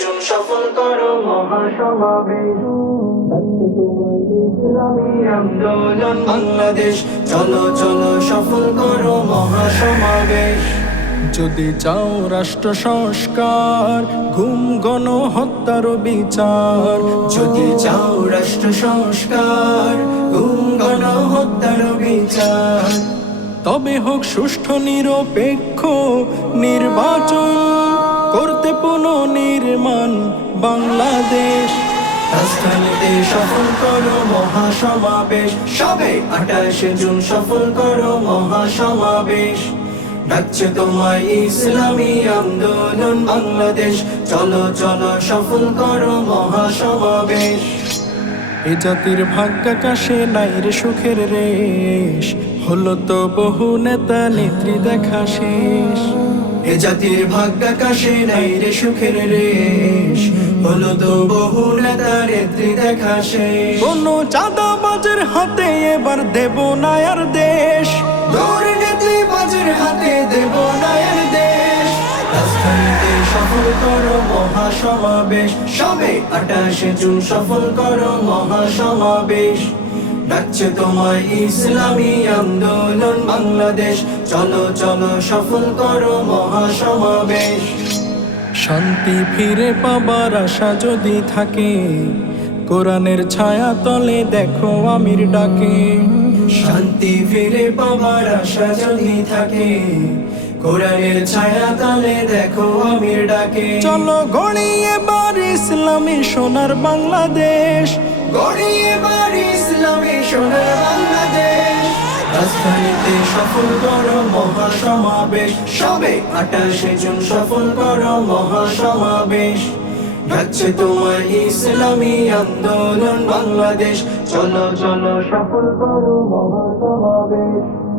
June সফল করো আন্দোলন। বাংলাদেশ, চলো চলো, সফল করো মহাসমাবেশ। যদি চাও রাষ্ট্র সংস্কার, ঘুম গণ হত্যার বিচার। যদি চাও রাষ্ট্র সংস্কার গুম গণ হত্যার বিচার। তবে হোক সুষ্ঠু, নিরপেক্ষ নির্বাচন। বাংলাদেশ। রাজধানীতে সফল করো মহাসমাবেশ। সবে আঠাশে জুন সফল করো মহাসমাবেশ। ডাকছে তোমায় ইসলামী আন্দোলন বাংলাদেশ। চলো চলো, সফল করো মহাসমাবেশ। এ জাতির ভাগ্যাকাশে নাই রে সুখের রেশ। হলো তো বহু নেতা নেত্রী দেখা শেষ। এ জাতির ভাগ্যাকাশে নাই রে সুখের রেশ। হলো তো বহু নেত্রী দেখা শেষ। কোনো চাঁদাবাজের হাতে এবার দেব না আর দেশ দুর্নীতি বাজের হাতে দেব নায়ের দেশ। রাজধানীতে সফল করো মহাসমাবেশ। সবে আটাশে জুন সফল করো মহাসমাবেশ। ডাকছে তোমায় ইসলামী আন্দোলন বাংলাদেশ। চলো চলো সফল করো মহাসমাবেশ। শান্তি ফিরে পাবার আশা যদি থাকে, কোরআনের ছায়া তলে দেখো আমির ডাকে। শান্তি ফিরে পাবার আশা যদি থাকে, কোরআনের ছায়া তলে দেখো আমির ডাকে। চলো গড়ি এবার ইসলামী সোনার বাংলাদেশ, গড়িয়ে বাড়ি ইসলামী সোনার বাংলাদেশ। রাজধানীতে সফল করো মহাসমাবেশ। সবে আটাশে জুন সফল করো মহাসমাবেশ। ডাকছে তোমার ইসলামী আন্দোলন, বাংলাদেশ। চলো চলো, সফল করো মহাসমাবেশ।